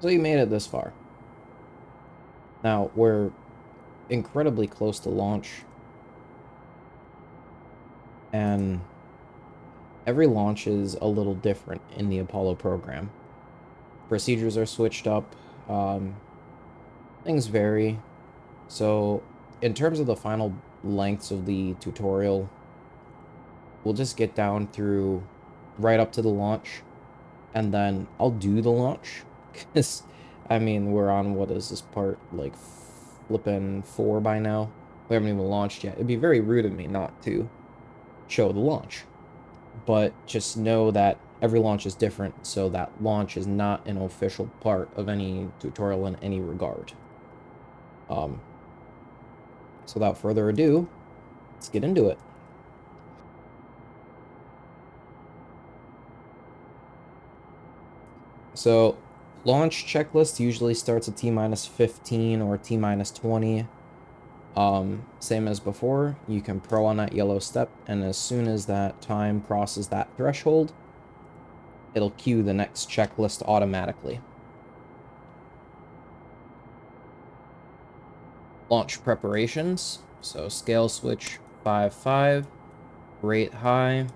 So you made it this far. Now, we're incredibly close to launch, and every launch is a little different in the Apollo program. Procedures are switched up, um, things vary. So, in terms of the final lengths of the tutorial, we'll just get down through right up to the launch, and then I'll do the launch. Because, I mean, we're on, what is this part, like, flipping 4 by now? We haven't even launched yet. It'd be very rude of me not to show the launch. But just know that every launch is different, so that launch is not an official part of any tutorial in any regard. Um, so without further ado, let's get into it. So, launch checklist usually starts at T minus 15 or T minus 20. Same as before, you can pro on that yellow step, and as soon as that time crosses that threshold, it'll queue the next checklist automatically. Launch preparations. So scale switch 5-5, rate high,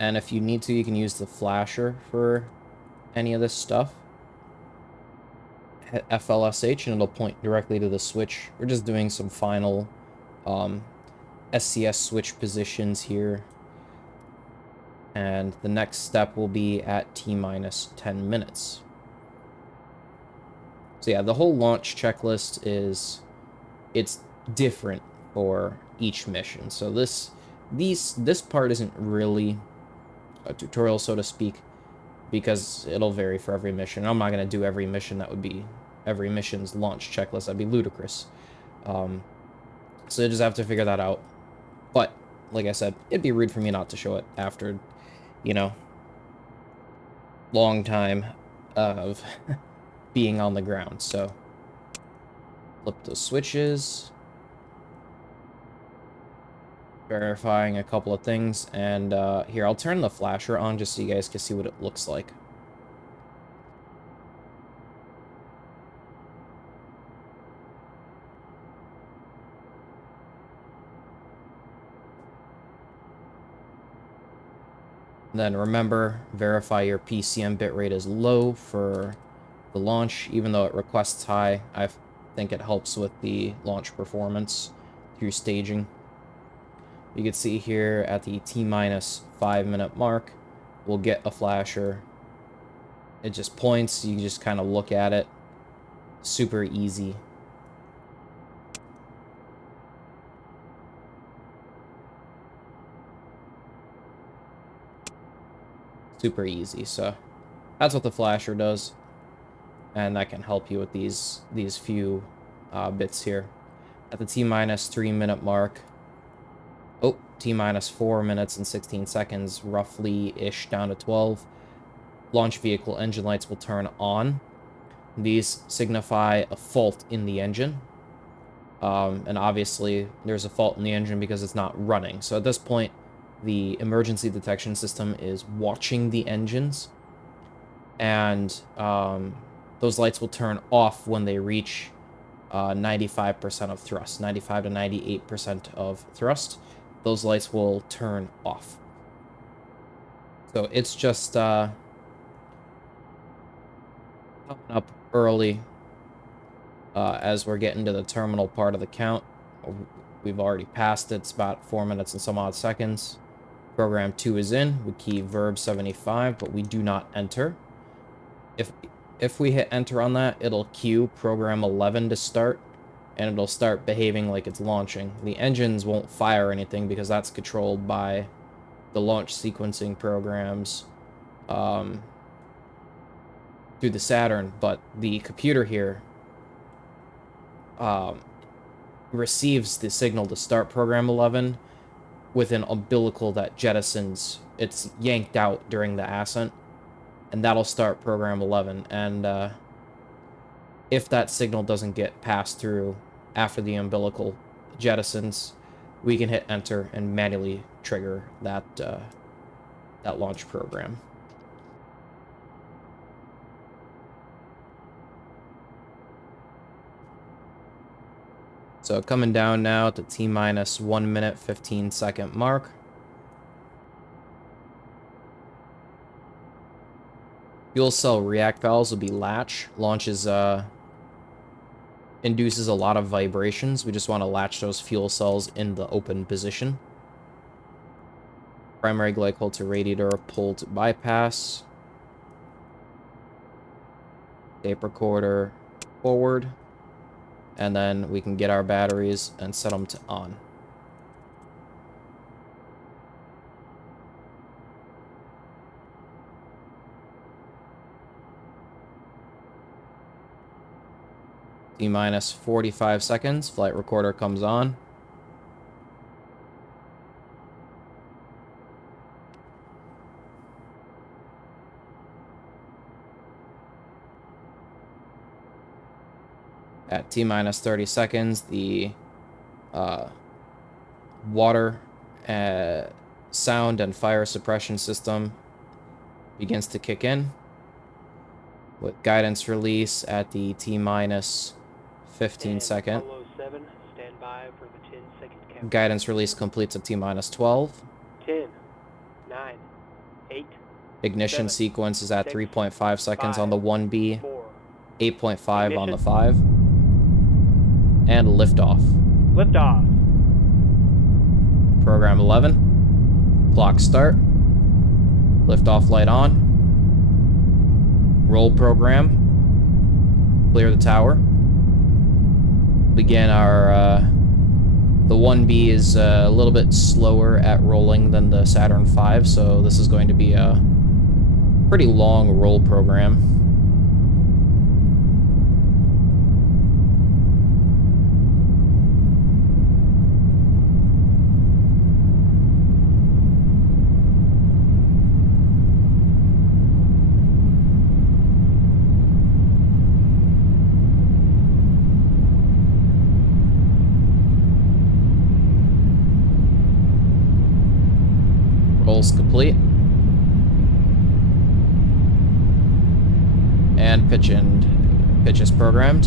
and if you need to, you can use the flasher for any of this stuff. Hit FLSH and it'll point directly to the switch. We're just doing some final SCS switch positions here. And the next step will be at T minus 10 minutes. So yeah, the whole launch checklist it's different for each mission. So this part isn't really a tutorial, so to speak, because it'll vary for every mission. I'm not going to do every mission. That would be every mission's launch checklist. That'd be ludicrous. So you just have to figure that out. But, like I said, it'd be rude for me not to show it after, you know, long time of being on the ground. So, flip the switches, verifying a couple of things, and here, I'll turn the flasher on just so you guys can see what it looks like. Then remember, verify your PCM bitrate is low for the launch, even though it requests high. I think it helps with the launch performance through staging. You can see here at the T-minus 5-minute mark, we'll get a flasher. It just points, you just kind of look at it. Super easy. Super easy, so that's what the flasher does. And that can help you with these few bits here. At the T-minus 3-minute mark, oh, T-minus 4 minutes and 16 seconds, roughly-ish down to 12. Launch vehicle engine lights will turn on. These signify a fault in the engine. And obviously, there's a fault in the engine because it's not running. So at this point, the emergency detection system is watching the engines. And those lights will turn off when they reach 95% of thrust, 95 to 98% of thrust. Those lights will turn off. So it's just coming up early as we're getting to the terminal part of the count. We've already passed it. It's about 4 minutes and some odd seconds. Program 2 is in. We key verb 75, but we do not enter. If we hit enter on that, it'll queue program 11 to start, and it'll start behaving like it's launching. The engines won't fire anything because that's controlled by the launch sequencing programs through the Saturn, but the computer here receives the signal to start program 11 with an umbilical that jettisons. It's yanked out during the ascent, and that'll start program 11. And if that signal doesn't get passed through after the umbilical jettisons, we can hit enter and manually trigger that that launch program. So coming down now at the T-minus 1 minute 15-second mark. Fuel cell react valves will be latch. Launches induces a lot of vibrations. We just want to latch those fuel cells in the open position. Primary glycol to radiator pull to bypass. Tape recorder forward. And then we can get our batteries and set them to on. T-minus 45 seconds. Flight recorder comes on. At T-minus 30 seconds, the water, sound, and fire suppression system begins to kick in. With guidance release at the T-minus 15-second. Apollo 7, stand by for the 10-second count. Guidance release completes at T-minus 12. 10, 9, 8, Ignition 7, sequence is at 6, 3.5 seconds 5, on the 1B, 4. 8.5 on the Ignition. 5. And liftoff. Liftoff. Program 11. Clock start. Liftoff light on. Roll program. Clear the tower. Begin our, the 1B is a little bit slower at rolling than the Saturn V, so this is going to be a pretty long roll program. Roll's complete. And pitch is programmed.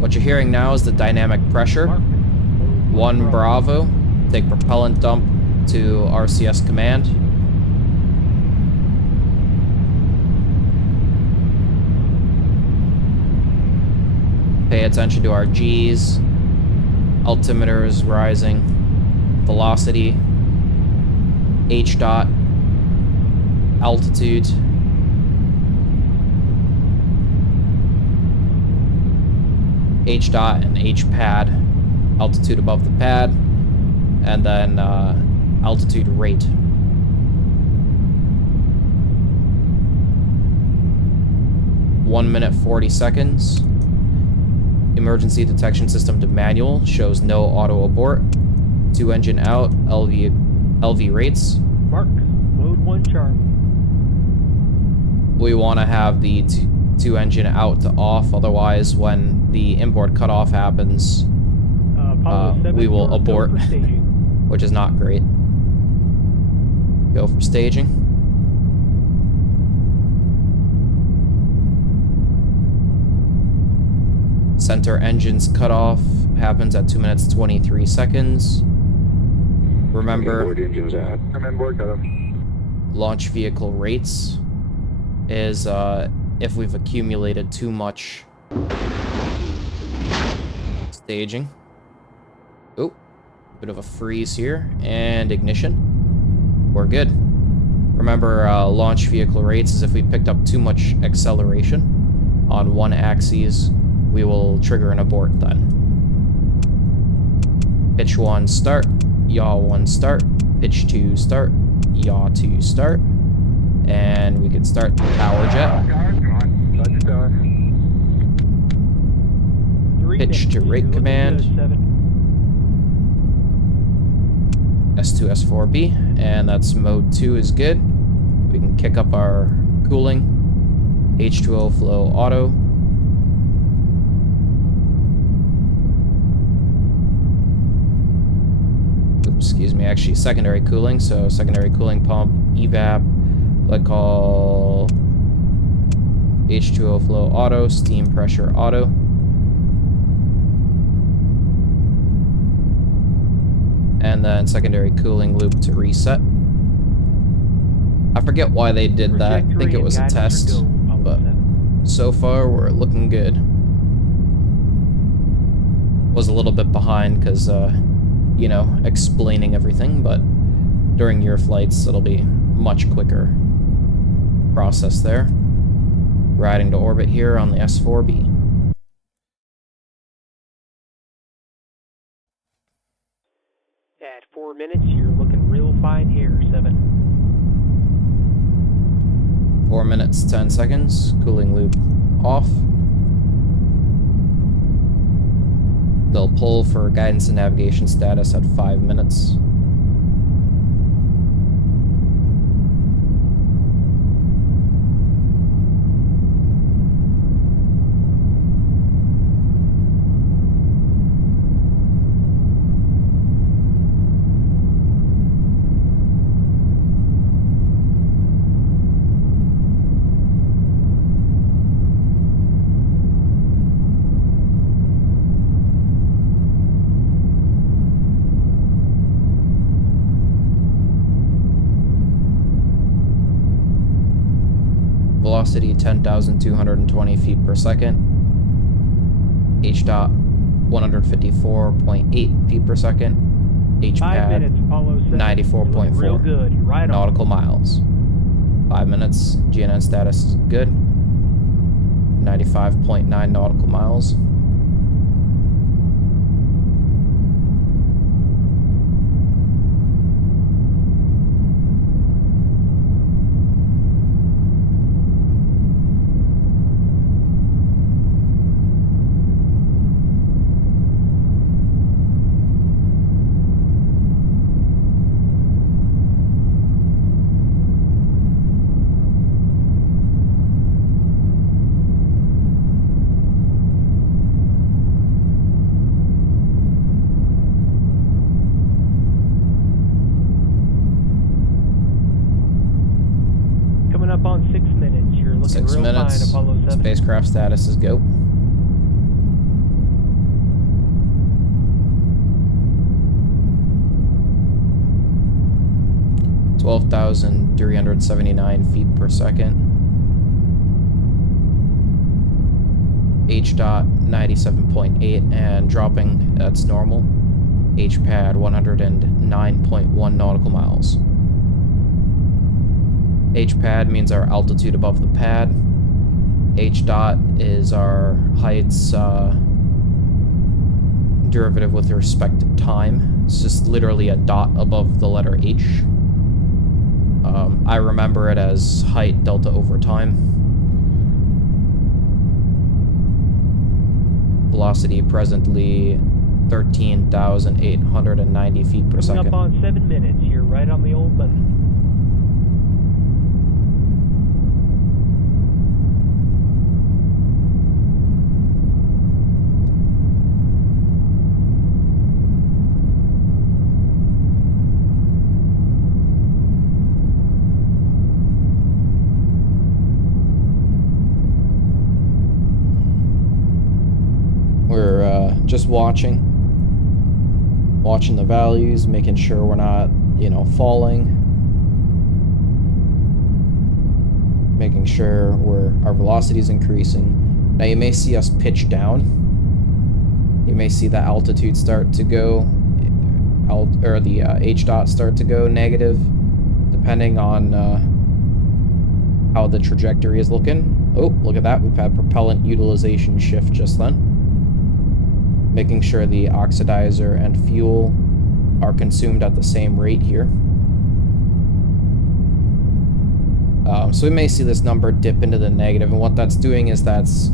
What you're hearing now is the dynamic pressure. 1 Bravo. Take propellant dump to RCS command. Pay attention to our G's. Altimeter is rising. Velocity. H dot. Altitude. H dot and H pad. Altitude above the pad. And then altitude rate. One minute 40 seconds. Emergency detection system to manual. Shows no auto abort. 2 engine out. LV rates. Mark, mode 1 sharp. We want to have the 2 engine out to off, otherwise when the import cutoff happens, Apollo 7, we will go abort, for staging. which is not great. Go for staging. Center engines cutoff happens at 2 minutes 23 seconds. Remember, launch vehicle rates is if we've accumulated too much staging. Oh, bit of a freeze here, and ignition. We're good. Remember, launch vehicle rates is if we picked up too much acceleration on one axis, we will trigger an abort then. Pitch 1 start, yaw 1 start, pitch 2 start, yaw 2 start, and we could start the power jet. Pitch to rate command. S2, S4B, and that's mode 2 is good. We can kick up our cooling. H2O flow auto. Oops, excuse me, actually secondary cooling, so secondary cooling pump, evap, glycol, H2O flow auto, steam pressure auto. and then secondary cooling loop to reset. I forget why they did that. I think it was a test, but so far we're looking good. Was a little bit behind because, you know, explaining everything, but during your flights it'll be much quicker process there. Riding to orbit here on the S4B. At 4 minutes, you're looking real fine here, 7. 4 minutes, 10 seconds. Cooling loop off. They'll pull for guidance and navigation status at 5 minutes. Velocity 10,220 feet per second. H dot 154.8 feet per second. H 5 pad minutes, Apollo 7. 94.4 Real good. You're right nautical miles. 5 minutes. GNN status is good. 95.9 nautical miles. Up on 6 minutes. You're looking 6 real minutes. fine, Apollo 7. Spacecraft status is go. (12,379 feet per second). H dot 97.8 and dropping, that's normal. H pad 109.1 nautical miles. H pad means our altitude above the pad. H dot is our height's derivative with respect to time. It's just literally a dot above the letter H. I remember it as height delta over time. Velocity presently 13,890 feet per second. Up on 7 minutes. You're right on the old button. We're just watching the values, making sure we're not, you know, falling, making sure our velocity is increasing. Now you may see us pitch down. You may see the altitude start to go, or the H dot start to go negative, depending on how the trajectory is looking. Oh, look at that. We've had propellant utilization shift just then. Making sure the oxidizer and fuel are consumed at the same rate here. So we may see this number dip into the negative, and what that's doing is that's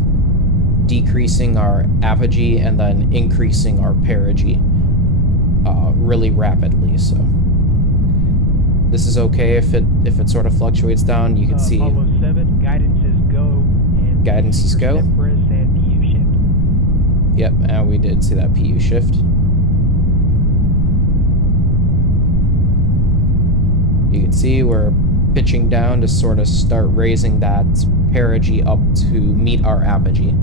decreasing our apogee and then increasing our perigee really rapidly. So this is okay if it sort of fluctuates down. You can see Apollo 7, guidance is go. And guidance is go. Yep, and we did see that PU shift. You can see we're pitching down to sort of start raising that perigee up to meet our apogee.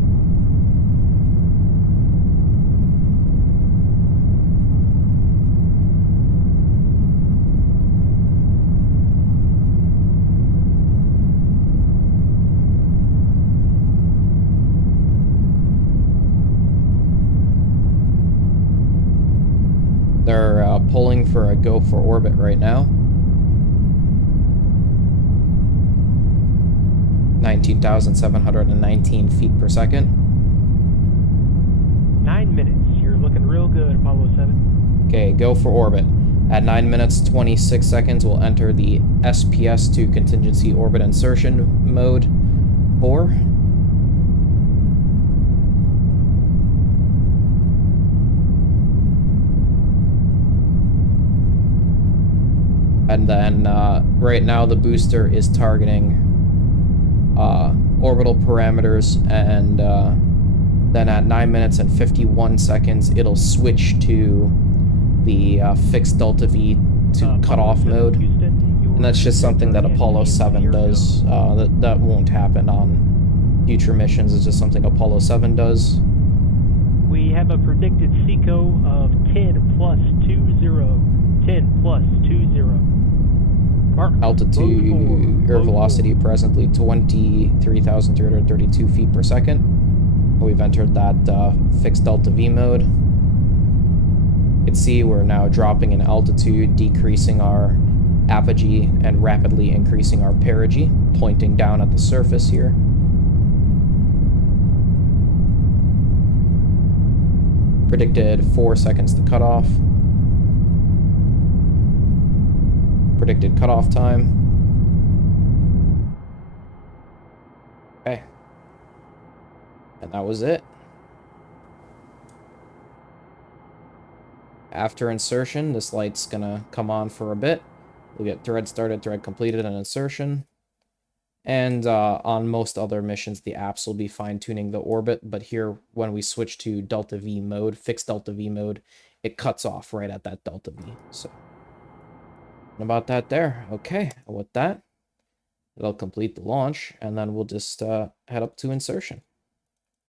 pulling for a go for orbit right now. 19,719 feet per second. 9 minutes. You're looking real good, Apollo 7. Okay, go for orbit. At 9 minutes 26 seconds, we'll enter the SPS-2 contingency orbit insertion mode 4. And then right now the booster is targeting orbital parameters, and then at 9 minutes and 51 seconds, it'll switch to the fixed delta V to cutoff mode. And that's just something that Apollo 7 does. That won't happen on future missions. It's just something Apollo 7 does. We have a predicted CECO of 10 plus 20. 10 plus 20. Mark, Altitude or velocity presently 23,332 feet per second. We've entered that fixed delta V mode. You can see we're now dropping in altitude, decreasing our apogee, and rapidly increasing our perigee, pointing down at the surface here. Predicted 4 seconds to cutoff. Predicted cutoff time. Okay. And that was it. After insertion, this light's gonna come on for a bit. We'll get thread started, thread completed, and insertion. And on most other missions, the apps will be fine-tuning the orbit, but here, when we switch to Delta V mode, fixed Delta V mode, it cuts off right at that Delta V. So, about that there. Okay, with that, it'll complete the launch, and then we'll just head up to insertion.